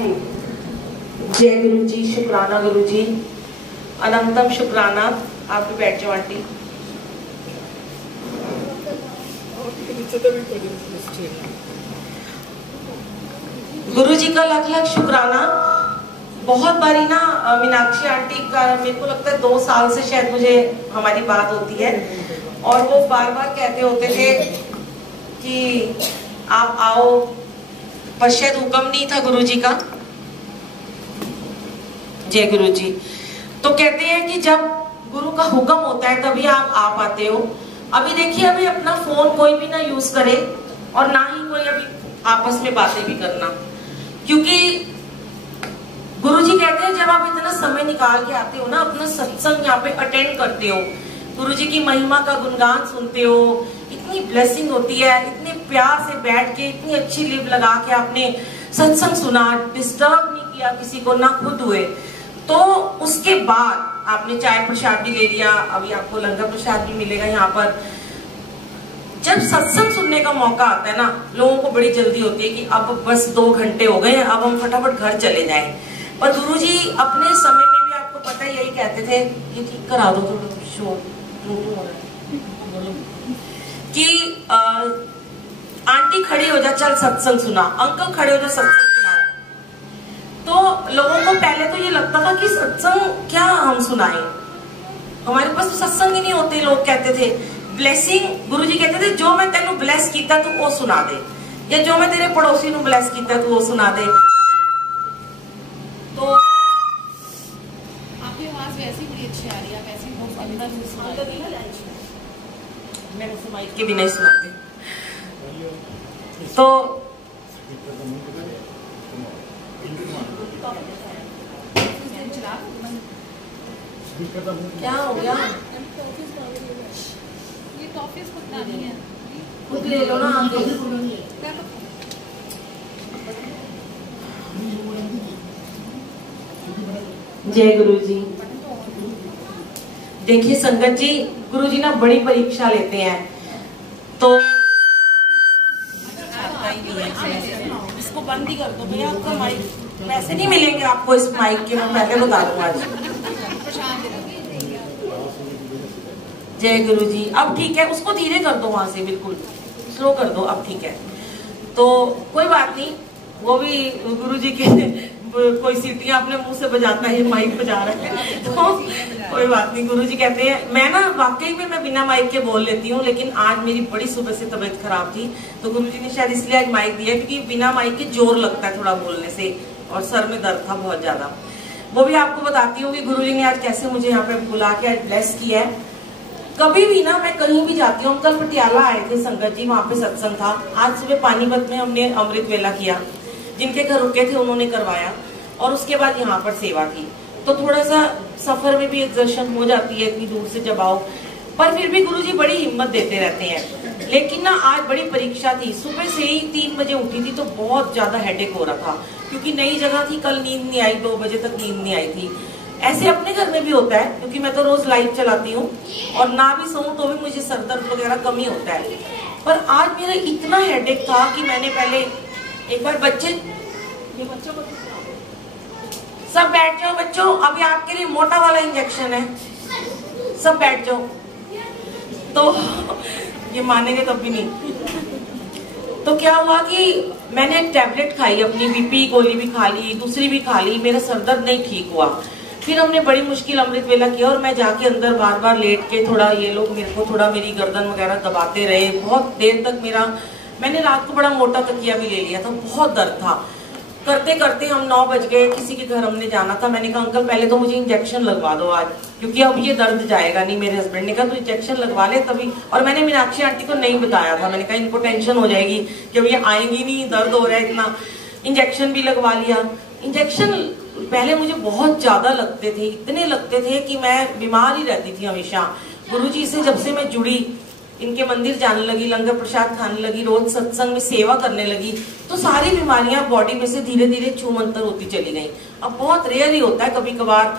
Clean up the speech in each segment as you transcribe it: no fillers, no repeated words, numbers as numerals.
जय गुरु जी, शुक्राना गुरु जी, अनंतम शुक्राना। आप भी बैठ जाओ आंटी। गुरु जी का लाख लाख शुक्राना। बहुत बारी ना मीनाक्षी आंटी का मेरे को लगता है 2 साल से शायद मुझे हमारी बात होती है, और वो बार बार कहते होते थे कि आप आओ, पर शायद हुक्म नहीं था गुरु जी का। जय गुरु जी। तो कहते हैं कि जब गुरु का हुक्म होता है तभी आप आ पाते हो। अभी देखिए, अभी अपना फोन कोई भी ना यूज करे और ना ही कोई अभी आपस में बातें भी करना, क्योंकि गुरु जी कहते हैं जब आप इतना समय निकाल के आते हो ना, अपना सत्संग यहाँ पे अटेंड करते हो, गुरु जी की महिमा का गुणगान सुनते हो, इतनी ब्लेसिंग होती है। इतने प्यार से बैठ के इतनी अच्छी लिप लगा के आपने सत्संग सुना, डिस्टर्ब नहीं किया किसी को, ना खुद हुए, तो उसके बाद आपने चाय प्रसाद भी ले लिया, अभी आपको लंगर प्रसाद भी मिलेगा यहाँ पर। जब सत्संग सुनने का मौका आता है ना, लोगों को बड़ी जल्दी होती है कि अब बस 2 घंटे हो गए, अब हम फटाफट घर चले जाएं। पर गुरु जी अपने समय में भी आपको पता है यही कहते थे, ये ठीक करा दो थोड़ा शोर हो रहा है, कि आंटी खड़ी हो जा, चल सत्संग सुना, अंकल खड़े हो जा, सत्संग सुनाओ। तो लोगों को पहले तो ये लगता था कि सत्संग क्या हम सुनाएं, हमारे पास तो सत्संग ही नहीं होते। लोग कहते थे ब्लेसिंग, गुरु जी कहते थे जो मैं तेनू ब्लेस किया तू वो सुना दे, या जो मैं तेरे पड़ोसी नू ब्लेस किया तू वो सुना दे। तो आपकी आवाज वैसी बड़ी अच्छी आ रही है, वैसी बहुत अंदर से सुना रही है। मैंने से माइक के भी नहीं सुनाते। तो क्या हो गया, ये टॉफीज खुद नहीं है, खुद ले लो ना आगे। जय गुरु जी। देखिए संगत जी, गुरु जी ना बड़ी परीक्षा लेते हैं, तो इसको बंद ही कर दो भैया, आपका माइक पैसे नहीं मिलेंगे आपको इस माइक के, मैं पहले बता दूंगा आज। जय गुरु जी। अब ठीक है, उसको धीरे कर दो, वहां से बिल्कुल स्लो कर दो, अब ठीक है। तो कोई बात नहीं, वो भी गुरु जी के कोई सीटियां अपने मुंह से बजाता है, ये माइक बजा रहा है, तो कोई बात नहीं। गुरु जी कहते हैं, मैं ना वाकई में मैं बिना माइक के बोल लेती हूँ, लेकिन आज मेरी बड़ी सुबह से तबीयत खराब थी, तो गुरु जी ने शायद इसलिए आज माइक दिया, क्योंकि बिना माइक के जोर लगता है थोड़ा बोलने से, और सर में दर्द था बहुत ज्यादा। वो भी आपको बताती हूँ कि गुरु जी ने आज कैसे मुझे यहाँ पे बुला के आज ब्लेस किया है। कभी भी ना मैं कहीं भी जाती हूँ, कल पटियाला आए थे संगत जी, वहां पे सत्संग था। आज सुबह पानीपत में हमने अमृत वेला किया, जिनके घर रुके थे उन्होंने करवाया, और उसके बाद यहाँ पर सेवा की। तो थोड़ा सा सफर में भी एक्सर्शन हो जाती है इतनी दूर से जब आओ, पर फिर भी गुरु जी बड़ी हिम्मत देते रहते हैं। लेकिन ना आज बड़ी परीक्षा थी, सुबह से ही 3 बजे उठी थी, तो बहुत ज्यादा हेडेक हो रहा था, क्योंकि नई जगह थी, कल नींद नहीं आई, 2 बजे तक नींद नहीं आई थी। ऐसे अपने घर में भी होता है, क्योंकि मैं तो रोज लाइव चलाती हूँ, और ना भी सोऊं तो भी मुझे सर दर्द वगैरह कम ही होता है। पर आज मेरा इतना हेडेक था कि मैंने पहले एक बार बच्चों को, सब बैठ जाओ बच्चों, अभी आपके लिए मोटा वाला इंजेक्शन है, सब बैठ जाओ। तो ये मानेंगे कभी नहीं। तो क्या हुआ कि मैंने एक टैबलेट खाई, अपनी बीपी गोली भी खा ली, दूसरी भी खा ली, मेरा सर दर्द नहीं ठीक हुआ। फिर हमने बड़ी मुश्किल अमृत वेला किया, और मैं जाके अंदर बार बार लेट के थोड़ा, ये लोग मेरे को थोड़ा मेरी गर्दन वगैरह दबाते रहे, बहुत देर तक मैंने रात को बड़ा मोटा तकिया भी ले लिया था, बहुत दर्द था। करते करते हम 9 बज गए, किसी के घर हमने जाना था। मैंने कहा अंकल पहले तो मुझे इंजेक्शन लगवा दो आज, क्योंकि अब ये दर्द जाएगा नहीं। मेरे हस्बैंड ने कहा तो इंजेक्शन लगवा ले तभी, और मैंने मीनाक्षी आंटी को नहीं बताया था, मैंने कहा इनको टेंशन हो जाएगी कि अब ये आएंगी नहीं, दर्द हो रहा है इतना। इंजेक्शन भी लगवा लिया। इंजेक्शन पहले मुझे बहुत ज्यादा लगते थे, इतने लगते थे कि मैं बीमार ही रहती थी हमेशा। गुरुजी से जब से मैं जुड़ी, इनके मंदिर जाने लगी, लंगर प्रसाद खाने लगी, रोज सत्संग में सेवा करने लगी, तो सारी बीमारियां बॉडी में से धीरे धीरे छूमंतर होती चली गई। अब बहुत रेयर ही होता है, कभी कभार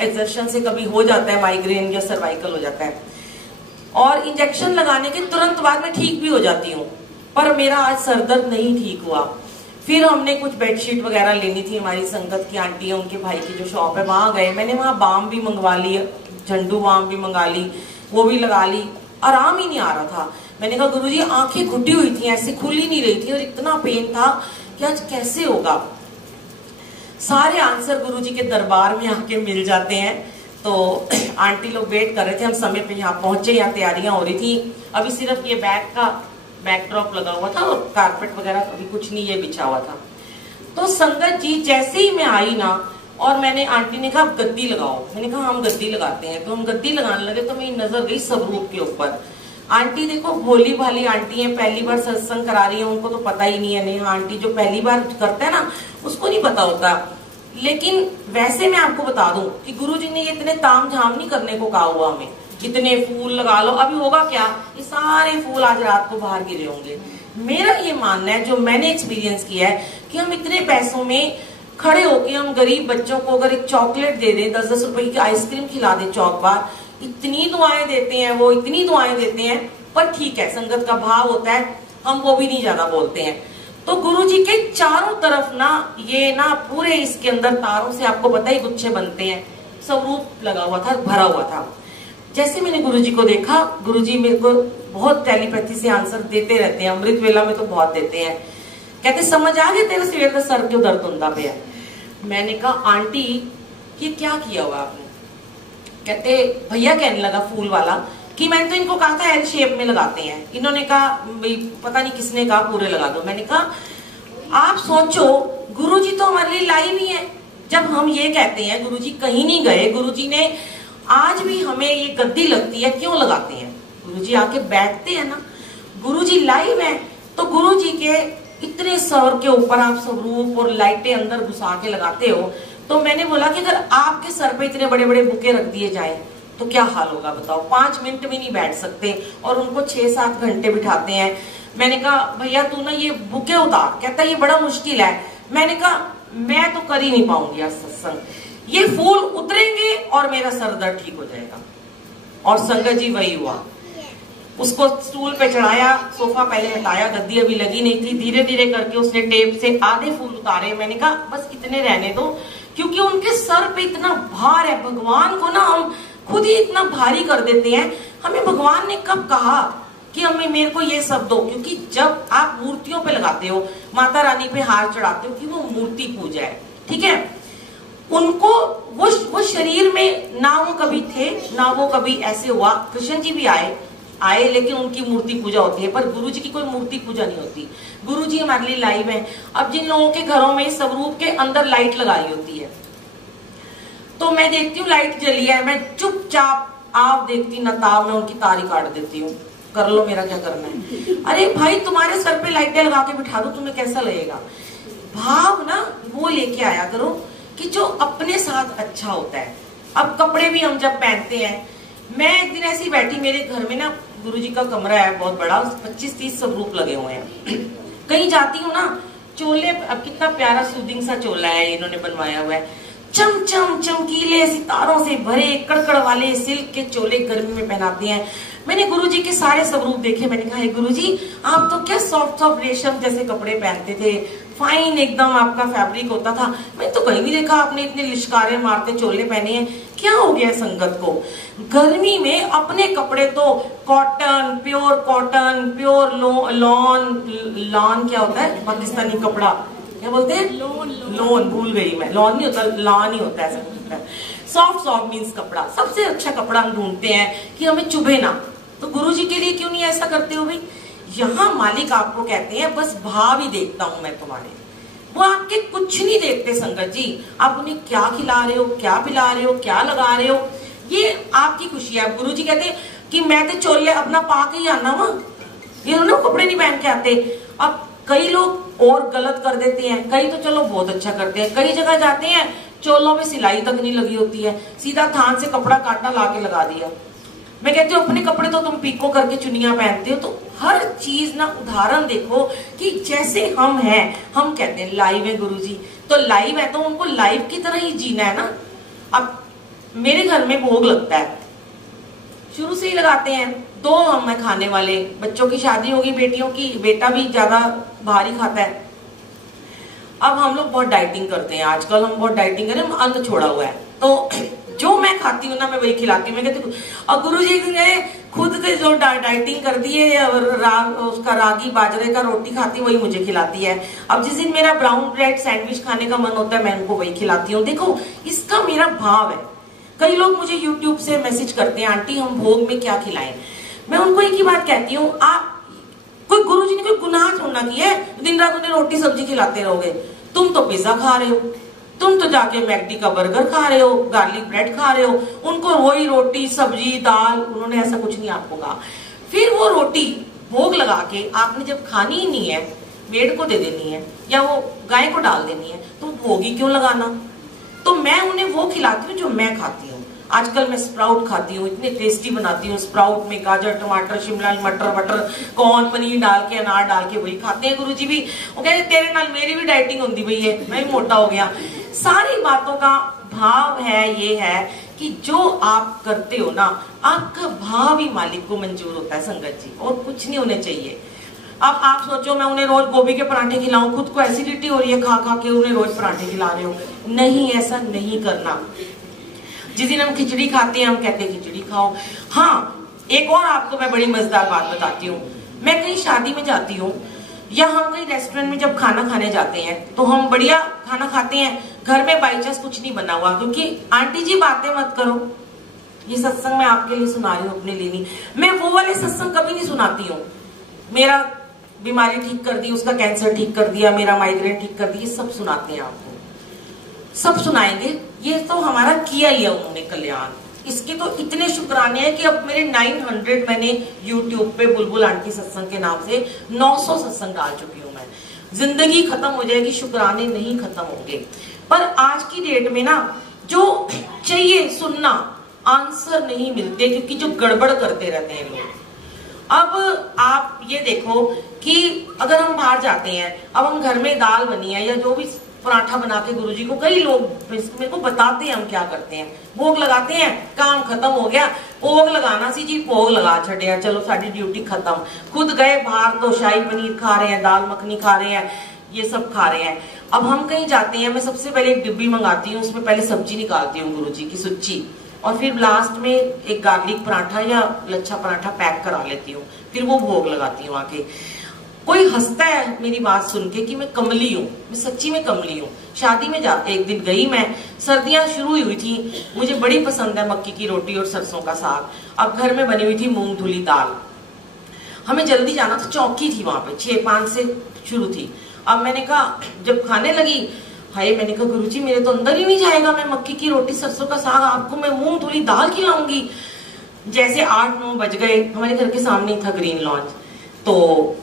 एक्सर्शन से कभी हो जाता है माइग्रेन या सर्वाइकल हो जाता है, और इंजेक्शन लगाने के तुरंत बाद मैं ठीक भी हो जाती हूँ। पर मेरा आज सर दर्द नहीं ठीक हुआ। फिर हमने कुछ बेडशीट वगैरह लेनी थी, हमारी संगत की आंटी है उनके भाई की जो शॉप है वहां गए, मैंने वहां बाम भी मंगवा ली, झंडू बाम भी मंगा ली, वो भी लगा ली, आराम ही नहीं आ रहा था। मैंने कहा गुरुजी आंखें घुटी हुई थी, ऐसे खुल ही नहीं रही थी और इतना पेन था कि आज कैसे होगा। सारे आंसर गुरुजी के दरबार में आके मिल जाते हैं। तो आंटी लोग वेट कर रहे थे, हम समय पे यहाँ पहुंचे, यहाँ तैयारियां हो रही थी। अभी सिर्फ ये बैग का बैकड्रॉप लगा हुआ था और कारपेट वगैरह अभी कुछ नहीं, ये बिछा हुआ था। तो संगत जी जैसे ही मैं आई ना, और मैंने, आंटी ने कहा गद्दी लगाओ, मैंने कहा हम गद्दी लगाते हैं। तो हम गद्दी लगाने लगे तो मेरी नजर गई स्वरूप के ऊपर। आंटी देखो भोली भाली आंटी है, पहली बार सत्संग करा रही है, उनको तो पता ही नहीं है। नहीं आंटी जो पहली बार करता है ना उसको नहीं पता होता। लेकिन वैसे मैं आपको बता दूं कि गुरुजी ने ये इतने ताम झाम नहीं करने को कहा हुआ हमें, इतने फूल लगा लो। अभी होगा क्या, ये सारे फूल आज रात को बाहर गिरे होंगे। मेरा ये मानना है, जो मैंने एक्सपीरियंस किया है, कि हम इतने पैसों में खड़े होके हम गरीब बच्चों को अगर एक चॉकलेट दे दें, 10-10 रुपए की आइसक्रीम खिला दे चौक बार, इतनी दुआएं देते हैं वो, इतनी दुआएं देते हैं। पर ठीक है, संगत का भाव होता है, हम वो भी नहीं ज्यादा बोलते हैं। तो गुरुजी के चारों तरफ ना, ये ना पूरे इसके अंदर तारों से आपको पता ही गुच्छे बनते हैं, स्वरूप लगा हुआ था, भरा हुआ था। जैसे मैंने गुरुजी को देखा, गुरुजी मेरे को बहुत टेलीपैथी से आंसर देते रहते हैं, अमृत वेला में तो बहुत देते हैं। कहते समझ आ गया तेरे सवेर का सर क्यों दर्द होता पे है। मैंने कहा आंटी ये क्या किया हुआ आपने। कहते भैया कहने लगा फूल वाला कि मैंने तो इनको कहा था एल शेप में लगाते हैं, इन्होंने कहा पता नहीं किसने कहा पूरे लगा दो। मैंने कहा आप सोचो गुरुजी तो हमारे लिए लाइव ही है। जब हम ये कहते हैं गुरुजी कहीं नहीं गए, गुरुजी ने आज भी हमें ये गद्दी लगती है, क्यों लगाते हैं, गुरुजी आके बैठते हैं ना, गुरुजी लाइव है। तो गुरुजी के इतने सर के ऊपर आप स्वरूप और लाइटें अंदर घुसा के लगाते हो। तो मैंने बोला कि अगर आपके सर पे इतने बड़े बड़े बुके रख दिए जाए तो क्या हाल होगा बताओ। 5 मिनट भी नहीं बैठ सकते और उनको 6-7 घंटे बिठाते हैं। मैंने कहा भैया तू ना ये बुके उतार, कहता ये बड़ा मुश्किल है। मैंने कहा मैं तो कर ही नहीं पाऊंगी आज सत्संग, ये फूल उतरेंगे और मेरा सर दर्द ठीक हो जाएगा। और संगत जी वही हुआ, उसको स्टूल पे चढ़ाया, सोफा पहले हटाया, गद्दी अभी लगी नहीं थी, धीरे धीरे करके उसने टेप से आधे फूल उतारे। मैंने कहा बस इतने रहने दो, क्योंकि उनके सर पे इतना भार है। भगवान को ना हम खुद ही इतना भारी कर देते हैं। हमें भगवान ने कब कहा कि हमें मेरे को ये सब दो, क्योंकि जब आप मूर्तियों पे लगाते हो, माता रानी पे हार चढ़ाते हो कि वो मूर्ति पूजा है, ठीक है। उनको वो शरीर में ना वो कभी थे ना वो कभी ऐसे हुआ। कृष्ण जी भी आए लेकिन उनकी मूर्ति पूजा होती है, पर गुरुजी की कोई मूर्ति पूजा नहीं होती। गुरुजी हमारे लिए लाइव है। अब जिन लोगों के घरों में स्वरूप के अंदर लाइट लगाई होती है, तो मैं देखती हूँ लाइट जली है, मैं चुपचाप आप देखती ना ताब में उनकी तारी काट देती हूँ, कर लो मेरा क्या करना है। अरे भाई तुम्हारे सर पे लाइटें लगा के बिठा दो, तुम्हें कैसा लगेगा। भाव ना वो लेके आया करो कि जो अपने साथ अच्छा होता है। अब कपड़े भी हम जब पहनते हैं, मैं एक दिन ऐसी बैठी, मेरे घर में ना गुरुजी का कमरा है बहुत बड़ा, 25-30 स्वरूप लगे हुए हैं। कहीं जाती हूँ ना, चोले, अब कितना प्यारा सूदिंग सा चोला है इन्होंने बनवाया हुआ है, चमचम चमकीले सितारों से भरे कड़कड़ वाले सिल्क के चोले गर्मी में पहनाते हैं। मैंने गुरुजी के सारे स्वरूप देखे, मैंने कहा गुरुजी आप तो क्या सॉफ्ट सॉफ्ट रेशम जैसे कपड़े पहनते थे, फाइन एकदम आपका फैब्रिक होता था। मैं तो कहीं नहीं देखा आपने इतने लिशकारे मारते चोले पहने हैं, क्या हो गया संगत को। गर्मी में अपने कपड़े तो कॉटन, प्योर लॉन क्या होता है पाकिस्तानी कपड़ा, क्या बोलते हैं, लोन भूल गई मैं, लॉन नहीं होता, लॉन ही होता है, सॉफ्ट मीन्स कपड़ा। सबसे अच्छा कपड़ा हम ढूंढते हैं कि हमें चुभे ना। तो गुरुजी के लिए क्यों नहीं ऐसा करते हो भाई। यहाँ मालिक आपको कहते हैं बस भाव ही देखता हूं मैं तुम्हारे, वो आपके कुछ नहीं देखते संगत जी। आप उन्हें क्या खिला रहे हो, क्या पिला रहे हो, क्या लगा रहे हो, ये आपकी खुशी है। गुरुजी कहते हैं कि मैं तो चोले अपना पा के ही आना वहां, ये कपड़े नहीं पहन के आते। अब कई लोग और गलत कर देते हैं, कई तो चलो बहुत अच्छा करते हैं। कई जगह जाते हैं चोलों में सिलाई तक नहीं लगी होती है, सीधा थान से कपड़ा काटा ला के लगा दिया। मैं कहती हूँ अपने कपड़े तो तुम पीको करके चुनिया पहनते हो। तो हर चीज ना उदाहरण देखो कि जैसे हम हैं, हम कहते हैं लाइव है गुरुजी, तो लाइव है तो उनको लाइव की तरह ही जीना है ना। अब मेरे घर में भोग लगता है, शुरू से ही लगाते हैं, 2 हम हैं खाने वाले, बच्चों की शादी होगी बेटियों की, बेटा भी ज्यादा भारी खाता है। अब हम लोग बहुत डाइटिंग करते हैं आजकल, हम बहुत डाइटिंग करें, अन्न छोड़ा हुआ है, तो जो मैं खाती हूँ ना मैं वही खिलाती हूँ। मैं कहती हूँ, और गुरुजी ने खुद के जो डाइटिंग कर दी है, उसका रागी बाजरे का रोटी खाती वही मुझे खिलाती है। अब जिस दिन मेरा ब्राउन ब्रेड सैंडविच खाने का मन होता है मैं उनको वही खिलाती हूँ। देखो इसका मेरा भाव है। कई लोग मुझे यूट्यूब से मैसेज करते हैं, आंटी हम भोग में क्या खिलाएं। मैं उनको एक ही बात कहती हूँ, आप कोई गुरुजी ने कोई गुनाह थोड़ा किया है, दिन रात उन्हें रोटी सब्जी खिलाते रहोगे। तुम तो पिज्जा खा रहे हो, तुम तो जाके मैकडी का बर्गर खा रहे हो, गार्लिक ब्रेड खा रहे हो, उनको वही रोटी सब्जी दाल, उन्होंने ऐसा कुछ नहीं आपको कहा। फिर वो रोटी भोग लगा के आपने जब खानी ही नहीं है, मेड को दे देनी है या वो गाय को डाल देनी है, तो भोग ही क्यों लगाना। तो मैं उन्हें वो खिलाती हूँ जो मैं खाती हूँ। आजकल मैं स्प्राउट खाती हूँ, इतने टेस्टी बनाती हूँ। स्प्राउट में गाजर टमाटर शिमला मटर बटर कॉर्न पनीर डाल के अनार डाल के वही खाते हैं गुरुजी भी। वो कहते तेरे नाल मेरी भी डाइटिंग होती भई है, मैं भी मोटा हो गया। सारी बातों का भाव है, ये है कि जो आप करते हो ना, आपका भाव ही मालिक को मंजूर होता है संगत जी, और कुछ नहीं होने चाहिए। अब आप सोचो मैं उन्हें रोज गोभी के पराठे खिलाऊं, खुद को एसिडिटी हो रही है खा खा के, उन्हें रोज पराठे खिला रहे हो। नहीं, ऐसा नहीं करना। जिस दिन हम खिचड़ी खाते हैं हम कहते हैं खिचड़ी खाओ। हाँ, एक और आपको मैं बड़ी मजेदार बात बताती हूँ। मैं कहीं शादी में जाती हूँ या हम कहीं रेस्टोरेंट में जब खाना खाने जाते हैं तो हम बढ़िया खाना खाते हैं, घर में बाई चांस कुछ नहीं बना हुआ, क्योंकि आंटी जी बातें मत करो, ये सत्संग मैं आपके लिए सुना रही हूँ, अपने लिए नहीं। मैं वो वाले सत्संग कभी नहीं सुनाती हूँ, मेरा बीमारी ठीक कर दी, उसका कैंसर ठीक कर दिया, मेरा माइग्रेन ठीक कर दिया, ये सब सुनाते हैं आपको, सब सुनाएंगे। ये तो हमारा किया ही है उन्होंने कल्याण, इसके तो इतने शुक्राने हैं कि अब मेरे 900 मैंने YouTube पे बुलबुल आंटी सत्संग के नाम से 900 सत्संग डाल चुकी हूँ मैं। जिंदगी खत्म हो जाएगी, शुक्राने नहीं खत्म होंगे। पर आज की डेट में ना जो चाहिए सुनना, आंसर नहीं मिलते, क्योंकि जो गड़बड़ करते रहते हैं लोग। अब आप ये देखो कि अगर हम बाहर जाते हैं, अब हम घर में दाल बनी है या जो भी पराठा बना के गुरुजी को, कई लोग मेरे को बताते हैं हम क्या करते हैं, भोग लगाते हैं, काम खत्म हो गया, भोग लगाना सी जी, भोग लगा छड़िया, चलो साड़ी ड्यूटी खत्म। खुद गए बाहर तो शाही पनीर खा रहे हैं, दाल मखनी खा रहे हैं, ये सब खा रहे हैं। अब हम कहीं जाते हैं, मैं सबसे पहले एक डिब्बी मंगाती हूँ, उसमें पहले सब्जी निकालती हूँ गुरुजी की सुच्ची, और फिर लास्ट में एक गार्लिक पराठा या लच्छा पराठा पैक करा लेती हूँ, फिर वो भोग लगाती हूँ आके। कोई हंसता है मेरी बात सुन के कि मैं कमली हूँ, मैं सच्ची में कमली हूँ। शादी में जाके एक दिन गई मैं, सर्दियां शुरू हुई थी, मुझे बड़ी पसंद है मक्की की रोटी और सरसों का साग। अब घर में बनी हुई थी मूंग धुली दाल, हमें जल्दी जाना था, चौकी थी वहां पे, 6-5 से शुरू थी। अब मैंने कहा, जब खाने लगी, हाय मैंने कहा गुरुजी मेरे तो अंदर ही नहीं जाएगा, मैं मक्की की रोटी सरसों का साग, आपको मैं मूंग धुली दाल खिलाऊंगी। जैसे 8-9 बज गए, हमारे घर के सामने ही था ग्रीन लॉन्च, तो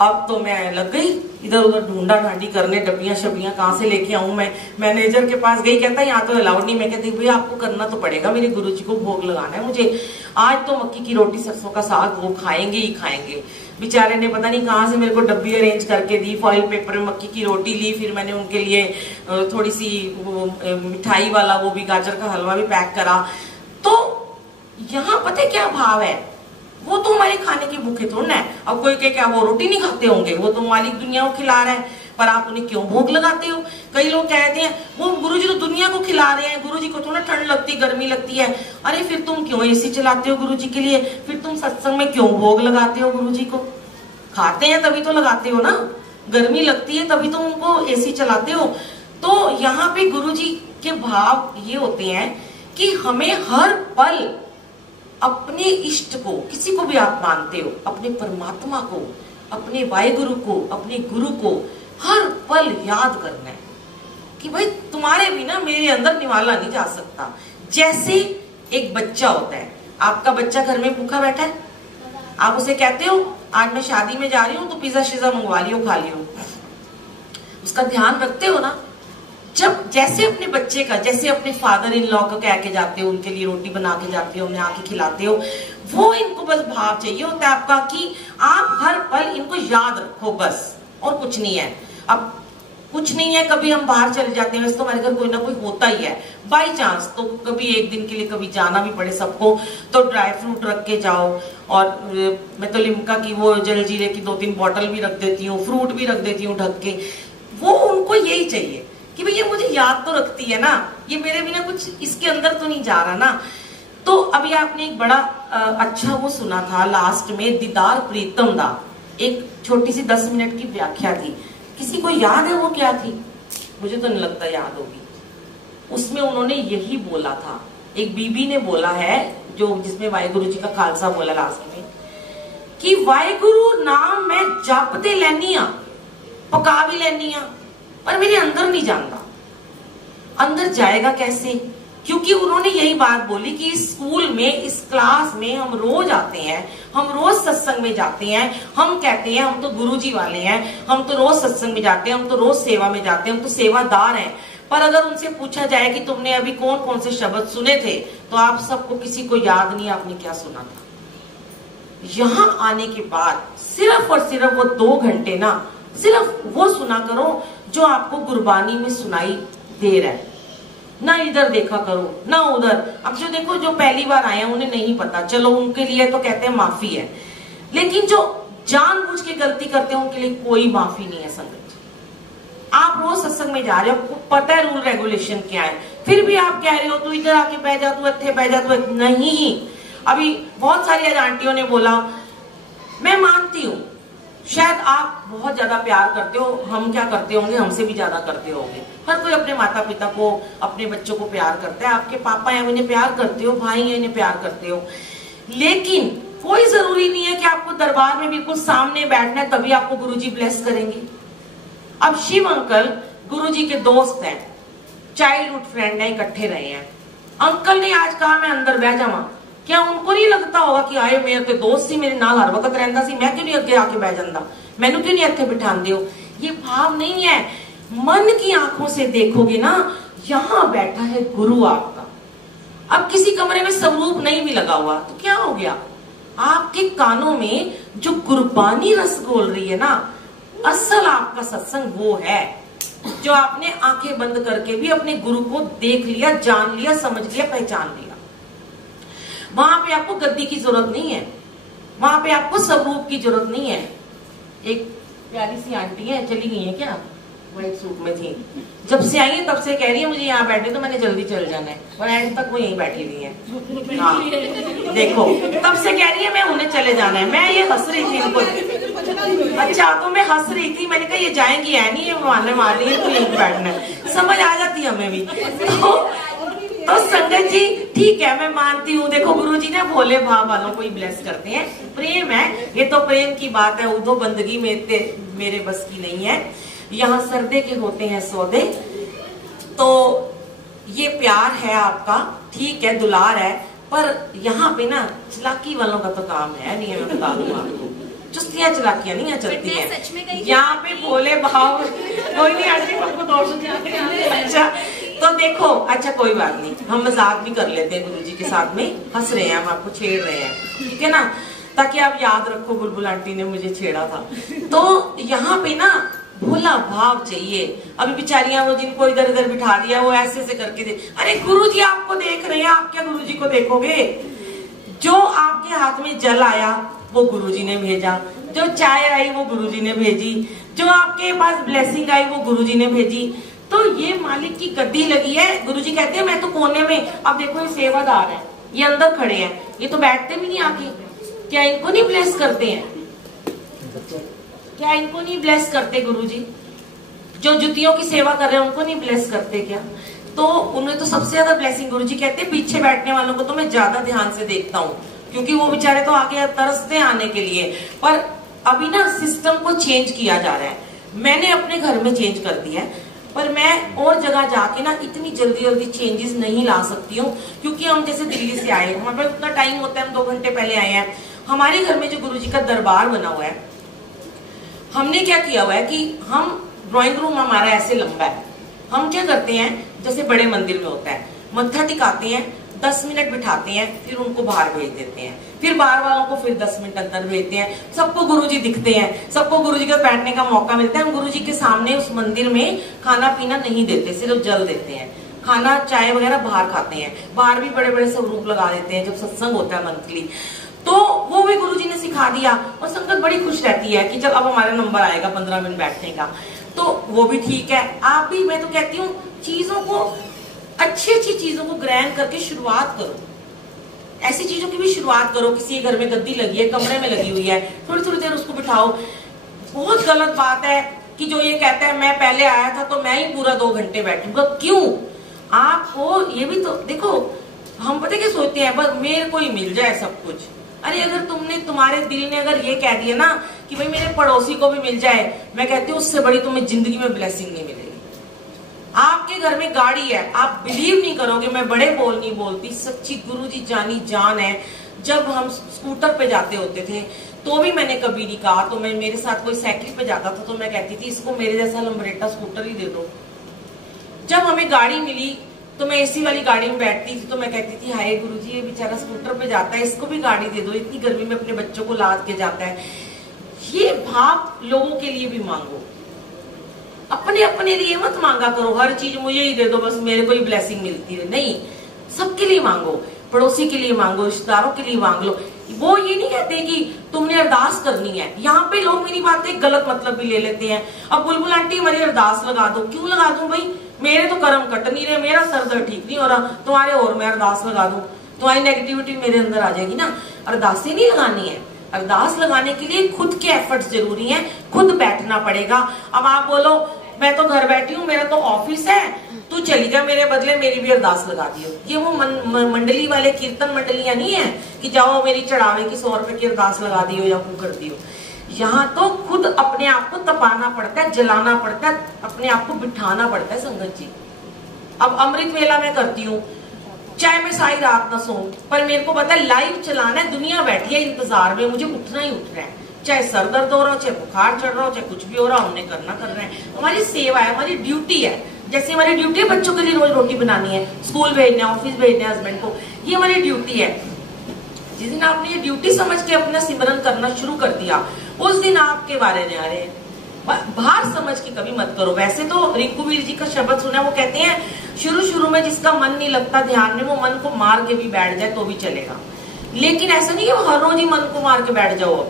अब तो मैं लग गई इधर उधर ढूंढा ढांडी करने, डब्बियां शब्बियां कहाँ से लेके आऊं मैं। मैनेजर के पास गई, कहता है यहाँ तो अलाउड नहीं। मैं कहती भैया आपको करना तो पड़ेगा, मेरे गुरुजी को भोग लगाना है मुझे, आज तो मक्की की रोटी सरसों का साग वो खाएंगे ही खाएंगे। बेचारे ने पता नहीं कहाँ से मेरे को डब्बी अरेंज करके दी, फॉइल पेपर में मक्की की रोटी ली, फिर मैंने उनके लिए थोड़ी सी मिठाई वाला वो भी गाजर का हलवा भी पैक करा। तो यहाँ पता है क्या भाव है, वो तो हमारे खाने के भूखे थोड़ा है। अब कोई कहे क्या वो रोटी नहीं खाते होंगे, वो तो मालिक दुनिया को खिला रहा है, पर आप उन्हें क्यों भोग लगाते हो। कई लोग कहते हैं वो गुरुजी तो दुनिया को खिला रहे हैं, गुरुजी को थोड़ा ठंड लगती गर्मी लगती है। अरे फिर तुम क्यों एसी चलाते हो गुरुजी के लिए, फिर तुम सत्संग में क्यों भोग लगाते हो गुरुजी को। खाते हैं तभी तो लगाते हो ना, गर्मी लगती है तभी तो उनको एसी चलाते हो। तो यहाँ पे गुरुजी के भाव ये होते हैं कि हमें हर पल अपने इष्ट को, किसी को भी आप मानते हो, अपने परमात्मा को, अपने वाहेगुरु को, अपने गुरु को हर पल याद करना है कि भाई तुम्हारे बिना मेरे अंदर निवाला नहीं जा सकता। जैसे एक बच्चा होता है, आपका बच्चा घर में भूखा बैठा है, आप उसे कहते हो आज मैं शादी में जा रही हूँ तो पिज्जा शिजा मंगवा लियो खा लियो, उसका ध्यान रखते हो ना। जब जैसे अपने बच्चे का, जैसे अपने फादर इन लॉ को कह के जाते हो, उनके लिए रोटी बना के जाते हो, उन्हें आके खिलाते हो, वो इनको बस भाव चाहिए होता है आपका कि आप हर पल इनको याद रखो बस, और कुछ नहीं है। अब कुछ नहीं है, कभी हम बाहर चले जाते हैं, वैसे तो हमारे घर कोई ना कोई होता ही है, बाई चांस तो कभी एक दिन के लिए कभी जाना भी पड़े सबको, तो ड्राई फ्रूट रख के जाओ। और मैं तो लिम्का की वो जलजीरे की 2-3 बॉटल भी रख देती हूँ, फ्रूट भी रख देती हूँ ढक के, वो उनको यही चाहिए। कि भैया मुझे याद तो रखती है ना, ये मेरे बिना कुछ इसके अंदर तो नहीं जा रहा ना। तो अभी आपने एक बड़ा अच्छा वो सुना था लास्ट में, दीदार प्रीतम दा, एक छोटी सी 10 मिनट की व्याख्या थी। किसी को याद है वो क्या थी? मुझे तो नहीं लगता याद होगी। उसमें उन्होंने यही बोला था, एक बीबी ने बोला है, जो जिसमें वाहेगुरु जी का खालसा बोला लास्ट में, कि वाहेगुरु नाम मैं जपते लैनी आ, पका भी लैनी आ, पर मेरे अंदर नहीं जाता। अंदर जाएगा कैसे? क्योंकि उन्होंने यही बात बोली कि इस स्कूल में, इस क्लास में हम रोज आते हैं, हम रोज सत्संग में जाते हैं, हम कहते हैं हम तो गुरुजी वाले हैं, हम तो रोज सत्संग में जाते हैं, हम तो रोज सेवा में जाते हैं, हम तो सेवादार हैं। पर अगर उनसे पूछा जाए कि तुमने अभी कौन कौन से शब्द सुने थे, तो आप सबको किसी को याद नहीं आपने क्या सुना था। यहां आने के बाद सिर्फ और सिर्फ वो 2 घंटे ना, सिर्फ वो सुना करो जो आपको गुरबानी में सुनाई दे रहा है, ना इधर देखा करो ना उधर। अब जो देखो, जो पहली बार आए हैं उन्हें नहीं पता, चलो उनके लिए तो कहते हैं माफी है, लेकिन जो जानबूझ के गलती करते हैं उनके लिए कोई माफी नहीं है। संगत, आप रोज सत्संग में जा रहे हो, आपको पता है रूल रेगुलेशन क्या है, फिर भी आप कह रहे हो तू इधर आके बह जा, तू इतने बह जा, तू नहीं। अभी बहुत सारी आंटियों ने बोला, मैं मानती हूँ शायद आप बहुत ज्यादा प्यार करते हो, हम क्या करते होंगे, हमसे भी ज्यादा करते होंगे। हर कोई अपने माता पिता को, अपने बच्चों को प्यार करता है। आपके पापा हैं उन्हें प्यार करते हो, भाई हैं इन्हें प्यार करते हो, लेकिन कोई जरूरी नहीं है कि आपको दरबार में बिल्कुल सामने बैठना है तभी आपको गुरुजी ब्लेस करेंगे। अब शिव अंकल गुरुजी के दोस्त हैं, चाइल्डहुड फ्रेंड है, इकट्ठे रहे हैं। अंकल ने आज कहा मैं अंदर बह जावा, क्या उनको नहीं लगता होगा कि आए मेरे तो दोस्त सी मेरे नाल हर वक्त रहता सी, मैं क्यों नहीं अगे आके बह जाता, मैनू क्यों नहीं इत्थे बिठांदे हो? ये भाव नहीं है। मन की आंखों से देखोगे ना, यहाँ बैठा है गुरु आपका। अब किसी कमरे में स्वरूप नहीं भी लगा हुआ तो क्या हो गया, आपके कानों में जो गुरबानी रस घोल रही है ना, असल आपका सत्संग वो है जो आपने आंखें बंद करके भी अपने गुरु को देख लिया, जान लिया, समझ लिया, पहचान लिया। वहां पे आपको गद्दी की जरूरत नहीं है, वहां पे आपको स्वरूप की जरूरत नहीं है। एक प्यारी सी आंटी है, चली गई है क्या, व्हाइट सूट में थी, जब से आई है तब से कह रही है मुझे यहाँ बैठे तो मैंने जल्दी चल जाना है, और आज तक वो यहीं बैठी हुई है। हाँ देखो, तब से कह रही है मैं उन्हें चले जाना है। मैं ये हंस रही थी इनको, अच्छा तो मैं हंस रही थी, मैंने कहा ये जाएंगी है नहीं, ये मारने मार रही है तो यहीं बैठना है, समझ आ जाती है हमें भी। तो संगत जी ठीक है, मैं मानती हूँ। देखो गुरुजी ने भोले भाव वालों को ही ब्लेस करते हैं, प्रेम है ये तो, प्रेम की बात है। उदो बंदगी मेरे बस की नहीं है, यहाँ सर्दे के होते हैं सौदे। तो ये प्यार है आपका, ठीक है, दुलार है, पर यहाँ पे ना चलाकी वालों का तो काम है नहीं है, मैं बता दूं आपको, चुस्तियां चलाकियां नहीं चलती हैं यहाँ पे। भोले भाव कोई नहीं, आज आपको दौड़। अच्छा तो देखो, अच्छा कोई बात नहीं, हम मजाक भी कर लेते हैं गुरुजी के साथ में, हंस रहे हैं हम, आपको छेड़ रहे हैं, ठीक है ना, ताकि आप याद रखो बुलबुल आंटी ने मुझे छेड़ा था। तो यहाँ पे ना भोला भाव चाहिए। अभी बेचारियां वो जिनको इधर इधर बिठा दिया, वो ऐसे ऐसे करके दे, अरे गुरुजी आपको देख रहे हैं, आप क्या गुरुजी को देखोगे? जो आपके हाथ में जल आया वो गुरुजी ने भेजा, जो चाय आई वो गुरुजी ने भेजी, जो आपके पास ब्लेसिंग आई वो गुरुजी ने भेजी। तो ये मालिक की गद्दी लगी है। गुरुजी कहते हैं मैं तो कोने में, अब देखो ये सेवादार है, ये अंदर खड़े हैं, ये तो बैठते भी नहीं आके, क्या इनको नहीं ब्लेस करते हैं? क्या इनको नहीं ब्लेस करते गुरुजी? जो जुतियों की सेवा कर रहे हैं उनको नहीं ब्लेस करते क्या? तो उन्हें तो सबसे ज्यादा ब्लेसिंग गुरुजी कहते हैं। पीछे बैठने वालों को तो मैं ज्यादा ध्यान से देखता हूँ, क्योंकि वो बेचारे तो आगे तरसते आने के लिए। पर अभी ना सिस्टम को चेंज किया जा रहा है, मैंने अपने घर में चेंज कर दिया है, पर मैं और जगह जाके ना इतनी जल्दी जल्दी चेंजेस नहीं ला सकती हूँ, क्योंकि हम जैसे दिल्ली से आए, हमारे पास उतना टाइम होता है, हम 2 घंटे पहले आए हैं। हमारे घर में जो गुरुजी का दरबार बना हुआ है, हमने क्या किया हुआ है कि हम ड्राइंग रूम हमारा ऐसे लंबा है, हम क्या करते हैं जैसे बड़े मंदिर में होता है, मत्था टिकाते हैं, 10 मिनट बिठाते हैं, फिर उनको बाहर भेज देते हैं, फिर बाहर वालों को फिर 10 मिनट अंदर भेजते हैं। सबको गुरुजी दिखते हैं, सबको गुरुजी का बैठने का मौका मिलता है। हम गुरुजी के सामने उस मंदिर में खाना पीना नहीं देते, सिर्फ जल देते हैं, खाना चाय वगैरह बाहर खाते हैं। बाहर भी बड़े बड़े स्वरूप लगा देते हैं जब सत्संग होता है मंथली, तो वो भी गुरुजी ने सिखा दिया, और संगत बड़ी खुश रहती है कि चल अब हमारा नंबर आएगा 15 मिनट बैठने का। तो वो भी ठीक है। आप भी, मैं तो कहती हूँ चीजों को, अच्छी अच्छी चीजों को ग्रहण करके शुरुआत करो, ऐसी चीजों की भी शुरुआत करो। किसी घर में गद्दी लगी है, कमरे में लगी हुई है, थोड़ी थोड़ी देर उसको बिठाओ। बहुत गलत बात है कि जो ये कहता है मैं पहले आया था तो मैं ही पूरा 2 घंटे बैठूंगा। क्यों? आपको ये भी तो देखो, हम पता क्या सोचते हैं, बस मेरे को ही मिल जाए सब कुछ। अरे अगर तुमने, तुम्हारे दिल ने अगर ये कह दिया ना कि भाई मेरे पड़ोसी को भी मिल जाए, मैं कहती हूँ उससे बड़ी तुम्हें जिंदगी में ब्लेसिंग नहीं मिलेगी। आपके घर में गाड़ी है, आप बिलीव नहीं करोगे, मैं बड़े बोल नहीं बोलती, सच्ची गुरुजी जानी जान है। जब हम स्कूटर पे जाते होते थे तो भी मैंने कभी नहीं कहा, तो मैं, मेरे साथ कोई साइकिल पे जाता था तो मैं कहती थी इसको मेरे जैसा लंबरेटा स्कूटर ही दे दो। जब हमें गाड़ी मिली तो मैं एसी वाली गाड़ी में बैठती थी तो मैं कहती थी हाय गुरुजी ये बेचारा स्कूटर पे जाता है, इसको भी गाड़ी दे दो, इतनी गर्मी में अपने बच्चों को लाद के जाता है। ये भाव लोगों के लिए भी मांगो, अपने अपने लिए मत मांगा करो हर चीज मुझे ही दे दो बस मेरे को ही ब्लेसिंग मिलती है। नहीं, सबके लिए मांगो, पड़ोसी के लिए मांगो, रिश्तेदारों के लिए मांग लो। वो ये नहीं कहते कि तुमने अरदास करनी है। यहाँ पे लोग मेरी बातें गलत मतलब भी ले लेते हैं। अब बुलबुल आंटी हमारी अरदास लगा दो, क्यों लगा दूं भाई, मेरे तो कर्म कट नहीं रहे, मेरा सर दर्द ठीक नहीं हो रहा, तुम्हारे और मैं अरदास लगा दूं, तुम्हारी नेगेटिविटी मेरे अंदर आ जाएगी ना। अरदासें नहीं लगानी है, अरदास लगाने के लिए खुद के एफर्ट्स जरूरी हैं, खुद बैठना पड़ेगा। अब आप बोलो मैं तो घर बैठी हूँ, मेरा तो ऑफिस है, तू चली जा मेरे बदले मेरी भी अरदास लगा दियो। ये वो मंडली वाले कीर्तन मंडलियां नहीं है कि जाओ मेरी चढ़ावे की 100 रुपए की अरदास लगा दियो या वो कर दियो। यहाँ तो खुद अपने आप को तपाना पड़ता है, जलाना पड़ता है, अपने आप को बिठाना पड़ता है संगत जी। अब अमृत वेला मैं करती हूँ, चाहे मैं सारी रात ना सोऊं, पर मेरे को पता है लाइव चलाना है, दुनिया बैठी है इंतजार में, मुझे उठना ही उठना है। चाहे सर दर्द हो रहा हो, चाहे बुखार चढ़ रहा हो, चाहे कुछ भी हो रहा हो, हमने करना कर रहे हैं। हमारी सेवा है, हमारी ड्यूटी है। जैसे हमारी ड्यूटी है बच्चों के लिए रोज रोटी बनानी है, स्कूल भेजना है, ऑफिस भेजना है हस्बैंड को, ये हमारी ड्यूटी है। जिस दिन आपने ये ड्यूटी समझ के अपना सिमरन करना शुरू कर दिया, उस दिन आपके बारे में आ रहे हैं। बाहर समझ के कभी मत करो। वैसे तो रिंकू वीर जी का शब्द सुना, वो कहते हैं शुरू शुरू में जिसका मन नहीं लगता ध्यान में, वो मन को मार के भी बैठ जाए तो भी चलेगा। लेकिन ऐसा नहीं है हर रोज ही मन को मार के बैठ जाओ।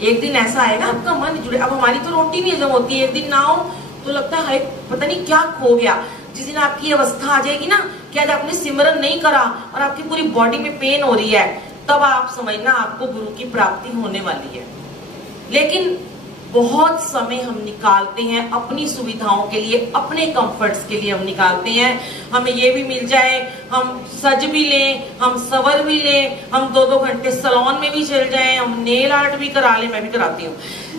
एक दिन ऐसा आएगा आपका मन जुड़े। अब हमारी तो रोटी नहीं हजम होती, एक दिन ना हो तो लगता है पता नहीं क्या खो गया। जिस दिन आपकी अवस्था आ जाएगी ना कि आज आपने सिमरन नहीं करा और आपकी पूरी बॉडी में पेन हो रही है, तब आप समझना आपको गुरु की प्राप्ति होने वाली है। लेकिन बहुत समय हम निकालते हैं अपनी सुविधाओं के लिए, अपने कंफर्ट्स के लिए हम निकालते हैं। हमें ये भी मिल जाए, हम सज भी लें, हम सवर भी लें, हम 2-2 घंटे सैलून में भी चल जाएं, हम नेल आर्ट भी करा लें, मैं भी कराती हूँ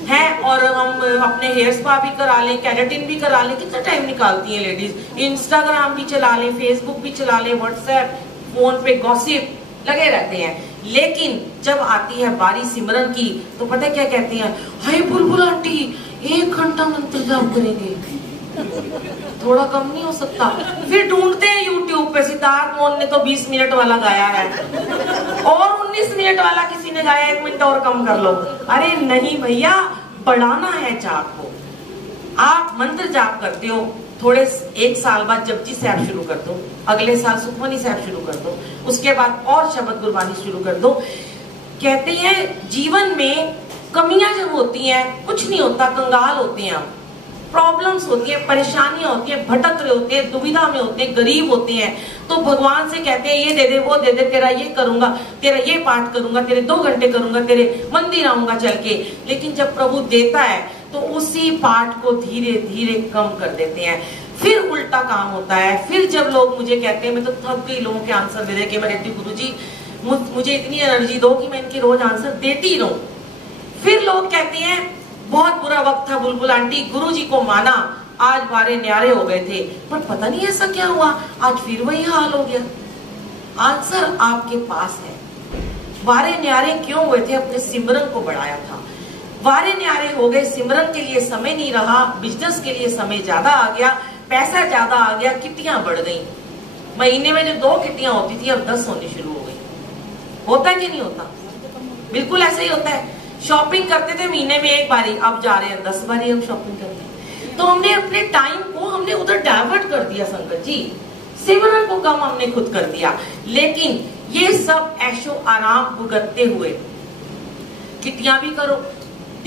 है, और हम अपने हेयर स्पा भी करा लें, कैरेटिन भी करा लें। कितना टाइम निकालती हैं लेडीज, इंस्टाग्राम भी चला लें, फेसबुक भी चला लें, व्हाट्सएप, फोन पे गॉसिप लगे रहते हैं। लेकिन जब आती है बारी सिमरन की तो पता क्या कहती हैं, हाय बुलबुल आंटी 1 घंटा मंत्र जाप करेंगे, थोड़ा कम नहीं हो सकता? फिर ढूंढते हैं यूट्यूब पे, सिद्धार्थ मोहन ने तो 20 मिनट वाला गाया है और 19 मिनट वाला किसी ने गाया, 1 मिनट और कम कर लो। अरे नहीं भैया, बढ़ाना है जाप को। आप मंत्र जाप करते हो, थोड़े 1 साल बाद जपजी साहब शुरू कर दो, अगले साल सुखमनी साहब शुरू कर दो, उसके बाद और शब्द गुरबानी शुरू कर दो। कहते हैं जीवन में कमियां जब होती हैं, कुछ नहीं होता, कंगाल होते हैं हम, प्रॉब्लम्स होती हैं, परेशानियां होती हैं, भटक रहे होते हैं, दुविधा में होते हैं, गरीब होते हैं, तो भगवान से कहते हैं ये दे दे, वो दे दे, तेरा ये करूंगा, तेरा ये पाठ करूंगा, तेरे 2 घंटे करूंगा, तेरे मंदिर आऊंगा चल के। लेकिन जब प्रभु देता है तो उसी पाठ को धीरे धीरे कम कर देते हैं। फिर उल्टा काम होता है। फिर जब लोग मुझे कहते हैं, मैं तो थक गई लोगों के आंसर दे दे के, मैं कहती हूँ गुरुजी मुझे इतनी एनर्जी दो कि मैं इनके रोज आंसर देती रहूं। फिर लोग कहते हैं बहुत बुरा वक्त था बुलबुल आंटी, गुरुजी को माना, आज बारे न्यारे हो गए थे, पर पता नहीं ऐसा क्या हुआ, आज फिर वही हाल हो गया। आंसर आपके पास है। बारे न्यारे क्यों हुए थे? अपने सिमरन को बढ़ाया था। वारे न्यारे हो गए, सिमरन के लिए समय नहीं रहा, बिजनेस के लिए समय ज्यादा आ गया, पैसा ज्यादा आ गया, किट्टियां बढ़ गई। महीने में जो 2 किट्टियां होती थी अब 10 होनी शुरू हो गई। होता है कि नहीं होता? बिल्कुल ऐसा ही होता है। शॉपिंग करते थे महीने में 1 बारी, अब जा रहे हैं 10 बारी हम शॉपिंग करते हैं। तो हमने अपने टाइम को हमने उधर डाइवर्ट कर दिया संगत जी, सिमरन को कम हमने खुद कर दिया। लेकिन ये सब ऐशो आराम भुगतते हुए, किट्टियां भी करो,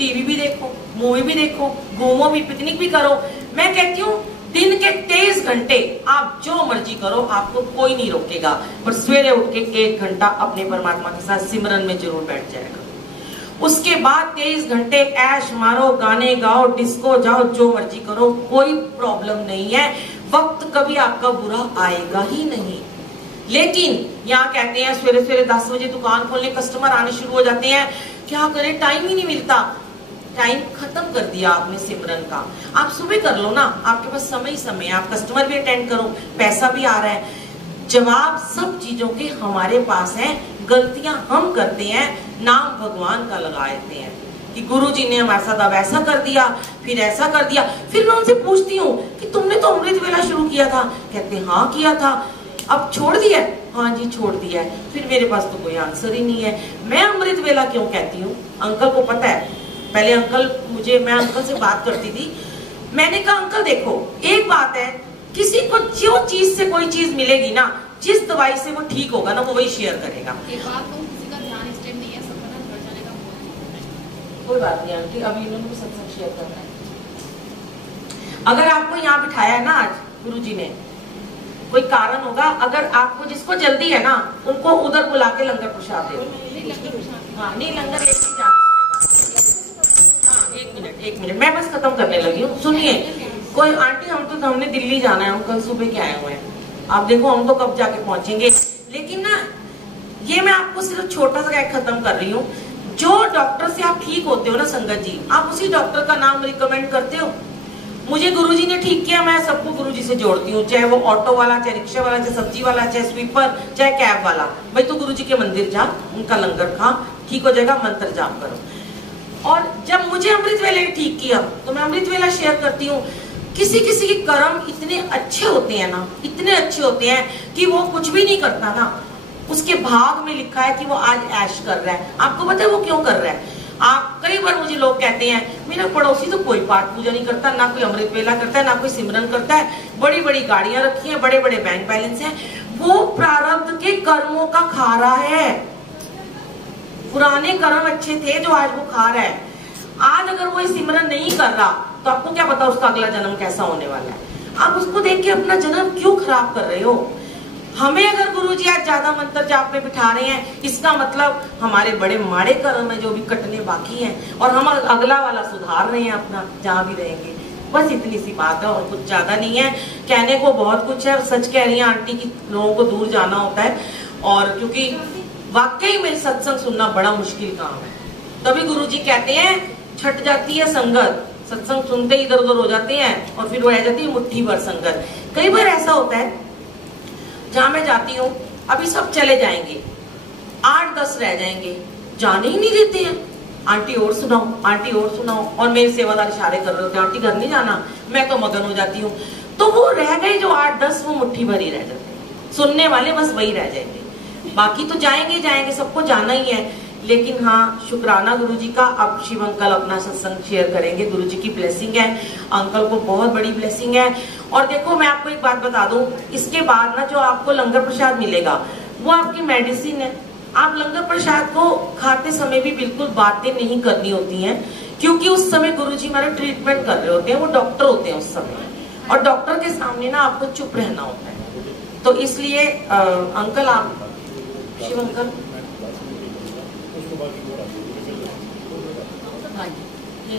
टीवी भी देखो, मूवी भी देखो, घूमो भी, पिकनिक भी करो। मैं कहती हूँ दिन के 23 घंटे आप जो मर्जी करो, आपको कोई नहीं रोकेगा, पर सवेरे उठ के 1 घंटा अपने परमात्मा के साथ सिमरन में जरूर बैठ जाएगा। उसके बाद 23 घंटे ऐश मारो, गाने गाओ, डिस्को जाओ, जो मर्जी करो, कोई प्रॉब्लम नहीं है। वक्त कभी आपका बुरा आएगा ही नहीं। लेकिन यहाँ कहते हैं सवेरे सवेरे 10 बजे दुकान खोलने, कस्टमर आने शुरू हो जाते हैं, क्या करें, टाइम ही नहीं मिलता। टाइम खत्म कर दिया आपने सिमरन का। आप सुबह कर लो ना, आपके पास समय ही समय है, आप कस्टमर भी अटेंड करो, पैसा भी आ रहा है। जवाब सब चीजों के हमारे पास है। गलतियां हम करते हैं, नाम भगवान का लगा देते हैं कि गुरुजी ने हमारे साथ अब ऐसा कर दिया, फिर ऐसा कर दिया। फिर मैं उनसे पूछती हूँ कि तुमने तो अमृत वेला शुरू किया था। कहते हैं हाँ किया था। अब छोड़ दिया? हाँ जी छोड़ दिया है। फिर मेरे पास तो कोई आंसर ही नहीं है। मैं अमृत वेला क्यों कहती हूँ? अंकल को पता है। पहले मैं अंकल से बात करती थी, मैंने कहा अंकल देखो, एक बात है, किसी को जो चीज से कोई चीज मिलेगी ना, जिस दवाई से वो ठीक होगा ना, वो वही शेयर करेगा। कोई बात नहीं आंटी, अभी इन्होंने सत्संग शेयर करना है। अगर आपको यहाँ बिठाया है ना आज गुरुजी ने, कोई कारण होगा। अगर आपको जिसको जल्दी है ना, उनको उधर बुला के लंगर प्रसाद दे। हाँ नहीं, लंगर लेके जाना पड़ेगा। हाँ एक मिनट मैं बस खत्म करने लगी हूँ। सुनिए, कोई आंटी हमने दिल्ली जाना है, हम कल सुबह के आए हुए हैं। आप देखो हम तो कब जाके पहुंचेंगे। लेकिन ना ये मैं आपको सिर्फ छोटा सा खत्म कर रही हूँ। जो डॉक्टर से आप ठीक होते हो ना संगत जी, आप उसी डॉक्टर का नाम रिकमेंड करते हो। मुझे गुरुजी ने ठीक किया, मैं सबको गुरुजी से जोड़ती हूँ, चाहे वो ऑटो वाला, चाहे रिक्शा वाला, चाहे सब्जी वाला, चाहे स्वीपर, चाहे कैब वाला। भाई तो गुरुजी के मंदिर जा, उनका लंगर खा, ठीक हो जाएगा, मंत्र जाप करो। और जब मुझे अमृत वेले ने ठीक किया तो मैं अमृत वेला शेयर करती हूँ। किसी किसी के कर्म इतने अच्छे होते हैं ना, इतने अच्छे होते हैं कि वो कुछ भी नहीं करता ना, उसके भाग में लिखा है कि वो आज ऐश कर रहा है। आपको पता है वो क्यों कर रहा है? आप कई बार मुझे लोग कहते हैं मेरा पड़ोसी तो कोई पाठ पूजा नहीं करता, ना कोई अमृत वेला करता है, ना कोई सिमरन करता है, बड़ी बड़ी गाड़ियां रखी हैं, बड़े बड़े बैंक बैलेंस हैं। वो प्रारब्ध के कर्मों का खा रहा है। पुराने कर्म अच्छे थे जो आज वो खा रहा है। आज अगर वो सिमरन नहीं कर रहा तो आपको क्या पता उसका अगला जन्म कैसा होने वाला है। आप उसको देख के अपना जन्म क्यों खराब कर रहे हो? हमें अगर गुरुजी आज ज्यादा मंत्र जाप में बिठा रहे हैं, इसका मतलब हमारे बड़े माड़े कर्म है जो भी कटने बाकी हैं, और हम अगला वाला सुधार रहे हैं अपना, जहां भी रहेंगे। बस इतनी सी बात है और कुछ ज्यादा नहीं है। कहने को बहुत कुछ है। सच कह रही है आंटी की लोगों को दूर जाना होता है, और क्योंकि वाकई में सत्संग सुनना बड़ा मुश्किल काम है। तभी गुरुजी कहते हैं छट जाती है संगत, सत्संग सुनते ही इधर उधर हो जाते हैं, और फिर वो रह जाती है मुट्ठी भर संगत। कई बार ऐसा होता है जहां मैं जाती हूँ, अभी सब चले जाएंगे, 8-10 रह जाएंगे, जाने ही नहीं देते हैं। आंटी और सुनाओ, आंटी और सुनाओ, और मेरे सेवादार इशारे कर रहे होते हैं आंटी घर नहीं जाना। मैं तो मगन हो जाती हूँ। तो वो रह गए जो 8-10, वो मुट्ठी भर ही रह जाते हैं। सुनने वाले बस वही रह जाएंगे, बाकी तो जाएंगे, सबको जाना ही है। लेकिन हाँ, शुक्राना गुरुजी का। अब शिव अंकल अपना सत्संग शेयर करेंगे। गुरुजी की ब्लेसिंग है, अंकल को बहुत बड़ी ब्लेसिंग है। और देखो मैं आपको एक बात बता दूं, इसके बाद ना जो आपको लंगर प्रसाद मिलेगा वो आपकी मेडिसिन है। आप लंगर प्रसाद को खाते समय भी बिल्कुल बातें नहीं करनी होती हैं, क्योंकि उस समय गुरुजी हमारा ट्रीटमेंट कर रहे होते हैं, वो डॉक्टर होते हैं उस समय, और डॉक्टर के सामने ना आपको चुप रहना होता है। तो इसलिए अंकल, आप शिव अंकल ये